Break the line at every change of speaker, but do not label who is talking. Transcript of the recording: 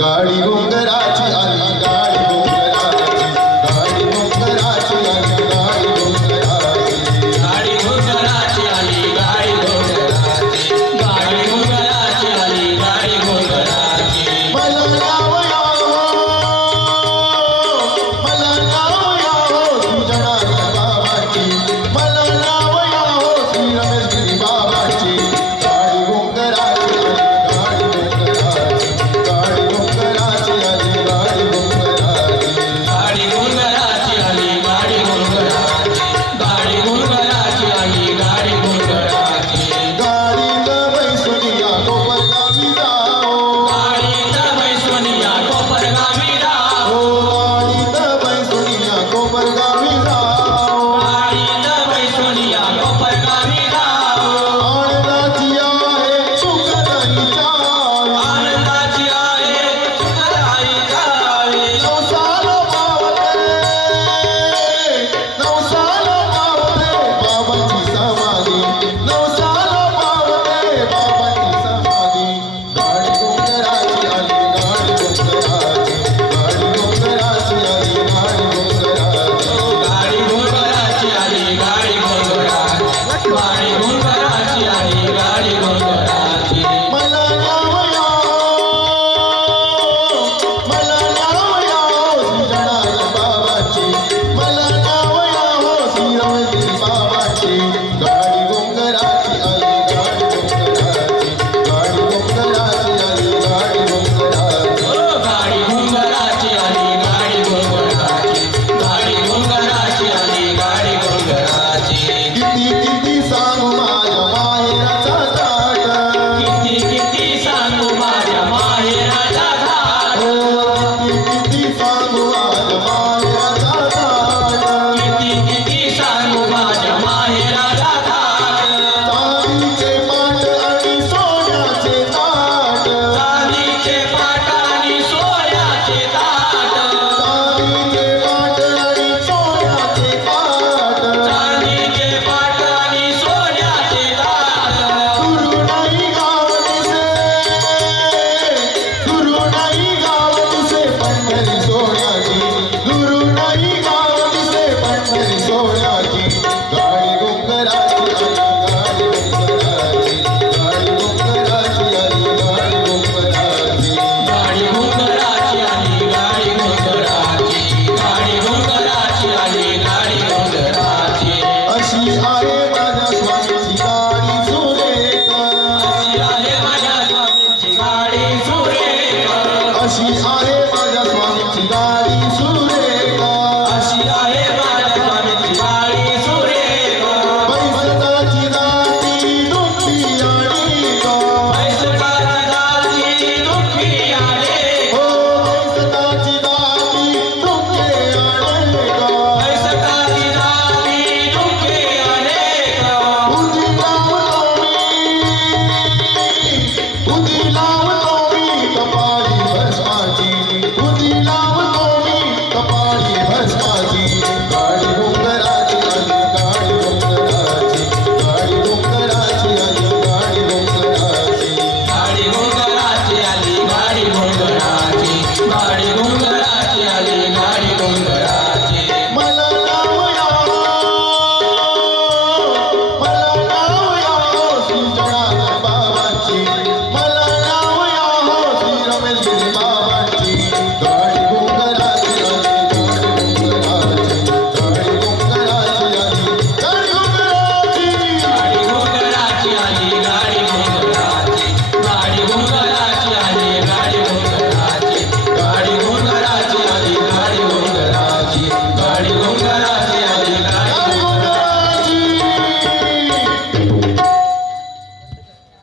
गाडी डोंगराची